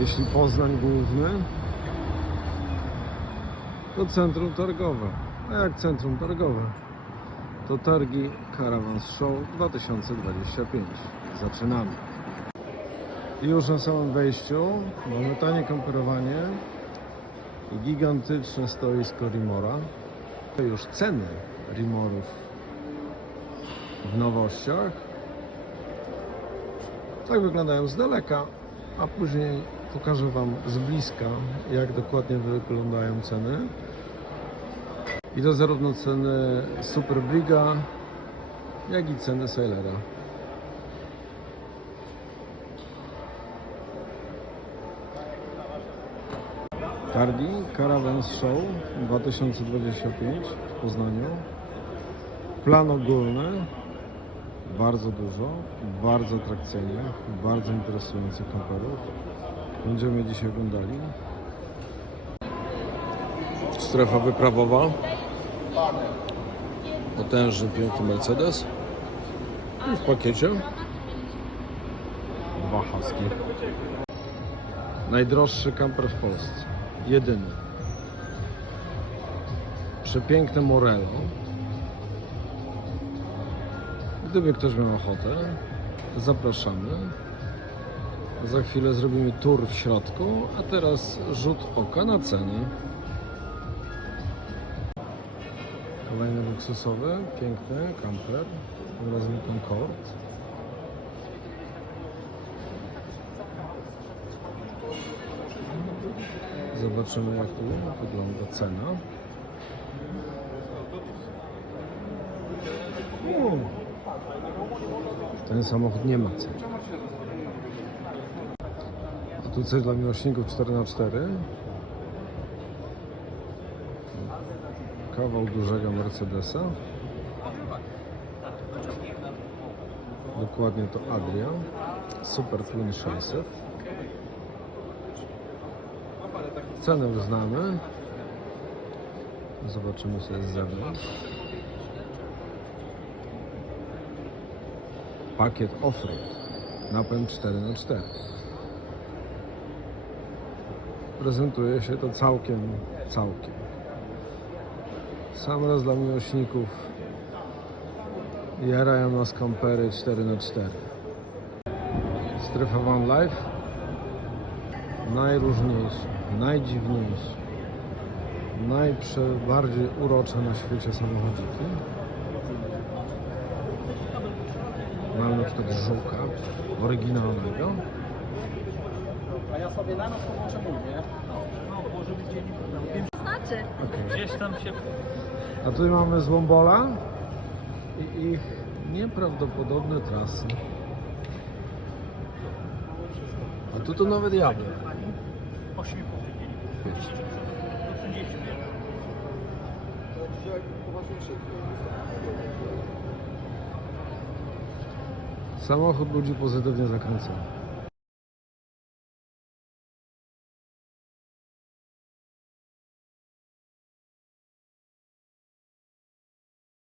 Jeśli Poznań główny, to centrum targowe. A jak centrum targowe, to targi Caravan Show 2025. Zaczynamy. Już na samym wejściu mamy tanie kamperowanie i gigantyczne stoisko Rimora. To już ceny Rimorów w nowościach. Tak wyglądają z daleka, a później pokażę Wam z bliska, jak dokładnie wyglądają ceny. I to zarówno ceny Super Briga, jak i ceny Sailora. Targi Caravan Show 2025 w Poznaniu. Plan ogólny, bardzo dużo, bardzo atrakcyjnych, bardzo interesujących kamperów. Będziemy dzisiaj oglądali. Strefa wyprawowa. Potężny, piękny Mercedes. I w pakiecie dwa. Najdroższy kamper w Polsce. Jedyny. Przepiękne Morello. Gdyby ktoś miał ochotę, zapraszamy. Za chwilę zrobimy tour w środku, a teraz rzut oka na ceny. Kolejny luksusowy, piękny kamper, tym razem Concorde. Zobaczymy jak tu wygląda cena. Ten samochód nie ma ceny. Tu coś dla miłośników 4x4. Kawał dużego Mercedesa. Dokładnie to Adria. Super Twin 600. Cenę już znamy. Zobaczymy sobie z zewnątrz. Pakiet offroad. Napęd 4x4. Prezentuje się to całkiem, całkiem. Sam raz dla miłośników jarają nas kampery 4x4. Strefa Van Life najróżniejsze, najdziwniejsze, najbardziej urocze na świecie samochodziki. Mamy na przykład żółka oryginalnego. A ja sobie na noc położę mówię. No, może być dzień Znaczy, Gdzieś tam się... A tutaj mamy złombola i ich nieprawdopodobne trasy. A tu to nawet jadę. 8,5 Do 30. Samochód ludzi pozytywnie zakręcony.